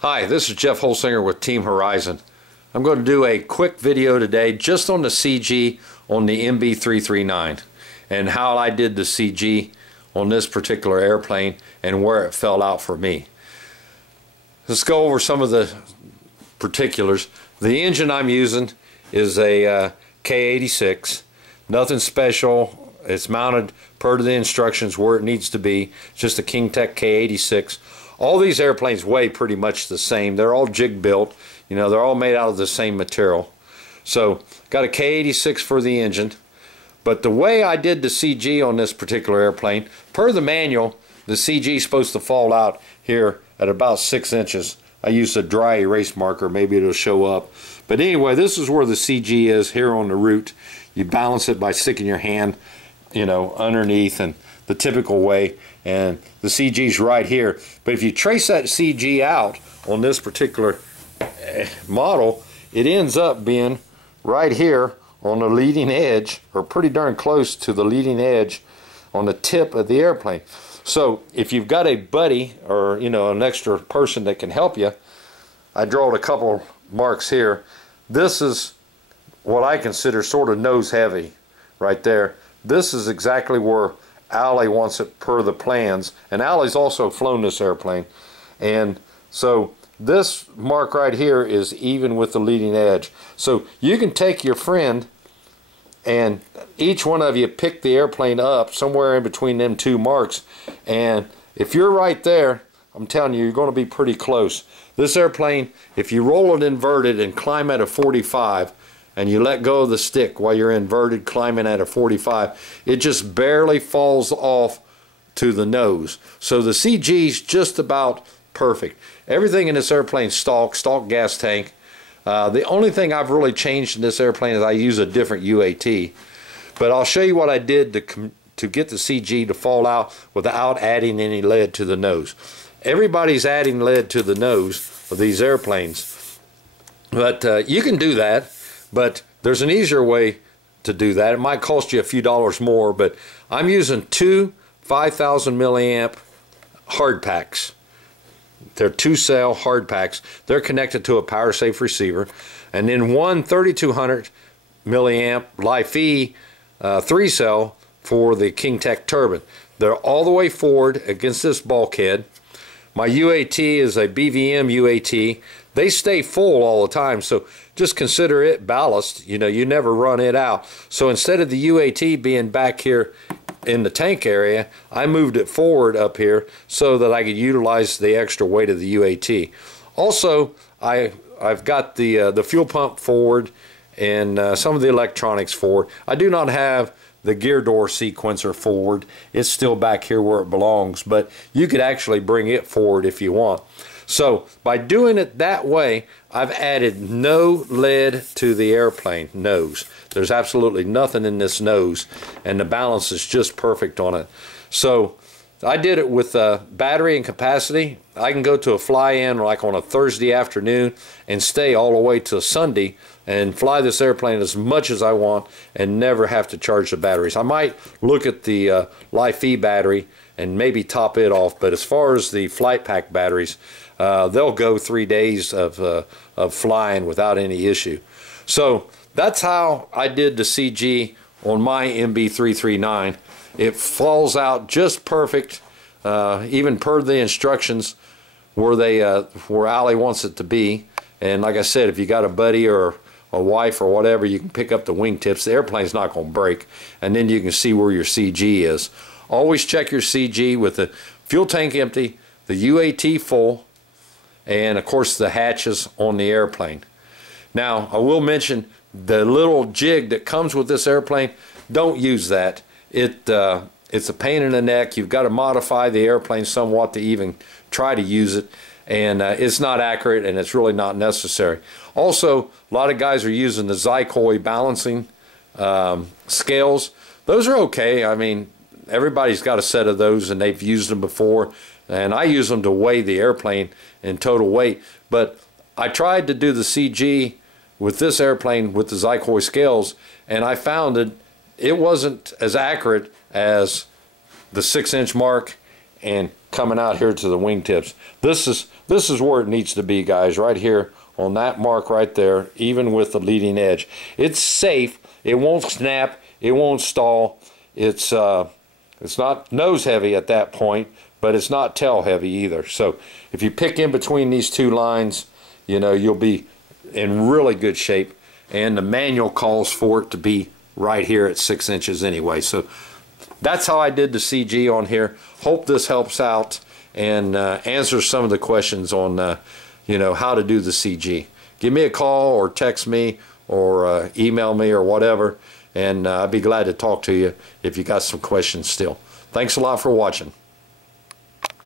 Hi, this is Jeff Holsinger with Team Horizon. I'm going to do a quick video today just on the CG on the MB339 and how I did the CG on this particular airplane and where it fell out for me. Let's go over some of the particulars. The engine I'm using is a K86. Nothing special. It's mounted per the instructions where it needs to be. It's just a King Tech K86. All these airplanes weigh pretty much the same. They're all jig built. You know, they're all made out of the same material. So, got a K86 for the engine. But the way I did the CG on this particular airplane, per the manual, the CG is supposed to fall out here at about 6 inches. I used a dry erase marker, maybe it'll show up. But anyway, this is where the CG is here on the root. You balance it by sticking your hand, you know, underneath and the typical way, and the CG's right here. But if you trace that CG out on this particular model, it ends up being right here on the leading edge, or pretty darn close to the leading edge on the tip of the airplane. So if you've got a buddy or, you know, an extra person that can help you, I drawed a couple marks here. This is what I consider sort of nose heavy right there. This is exactly where Allie wants it per the plans, and Allie's also flown this airplane, and so this mark right here is even with the leading edge. So you can take your friend and each one of you pick the airplane up somewhere in between them two marks, and if you're right there, I'm telling you, you're going to be pretty close. This airplane, if you roll it inverted and climb at a 45 and you let go of the stick while you're inverted climbing at a 45, it just barely falls off to the nose. So the CG's just about perfect. Everything in this airplane stock gas tank. The only thing I've really changed in this airplane is I use a different UAT. But I'll show you what I did to get the CG to fall out without adding any lead to the nose. Everybody's adding lead to the nose of these airplanes. But you can do that. But there's an easier way to do that. It might cost you a few dollars more, but I'm using two 5,000 milliamp hard packs. They're 2-cell hard packs. They're connected to a power safe receiver, and then one 3,200 milliamp LiFe 3-cell for the King Tech turbine. They're all the way forward against this bulkhead. My UAT is a BVM UAT. They stay full all the time, so just consider it ballast. You know, you never run it out. So instead of the UAT being back here in the tank area, I moved it forward up here so that I could utilize the extra weight of the UAT. Also, I've got the fuel pump forward and some of the electronics forward. I do not have the gear door sequencer forward. It's still back here where it belongs, but you could actually bring it forward if you want. So by doing it that way, I've added no lead to the airplane nose. There's absolutely nothing in this nose, and the balance is just perfect on it. So I did it with battery and capacity. I can go to a fly-in like on a Thursday afternoon and stay all the way to Sunday and fly this airplane as much as I want and never have to charge the batteries. I might look at the LiFe battery and maybe top it off, but as far as the flight pack batteries, they'll go 3 days of flying without any issue. So that's how I did the CG on my MB339. It falls out just perfect, even per the instructions where Allie wants it to be. And like I said, if you got a buddy or a wife or whatever, you can pick up the wingtips. The airplane's not going to break, and then you can see where your CG is. Always check your CG with the fuel tank empty, the UAT full, and of course the hatches on the airplane. Now I will mention the little jig that comes with this airplane. Don't use that. It's a pain in the neck. You've got to modify the airplane somewhat to even try to use it, and it's not accurate and it's really not necessary. Also, a lot of guys are using the Zycoy balancing scales. Those are okay. I mean, everybody's got a set of those and they've used them before, and I use them to weigh the airplane in total weight. But I tried to do the CG with this airplane with the Zycoy scales, and I found that it wasn't as accurate as the 6-inch mark and coming out here to the wingtips. This is where it needs to be, guys, right here on that mark right there, even with the leading edge. It's safe. It won't snap. It won't stall. It's not nose heavy at that point, but it's not tail heavy either. So if you pick in between these two lines, you know, you'll be in really good shape. And the manual calls for it to be right here at 6 inches anyway. So that's how I did the CG on here. Hope this helps out and answers some of the questions on you know, how to do the CG. Give me a call or text me or email me or whatever, and I'd be glad to talk to you if you got some questions still. Thanks a lot for watching.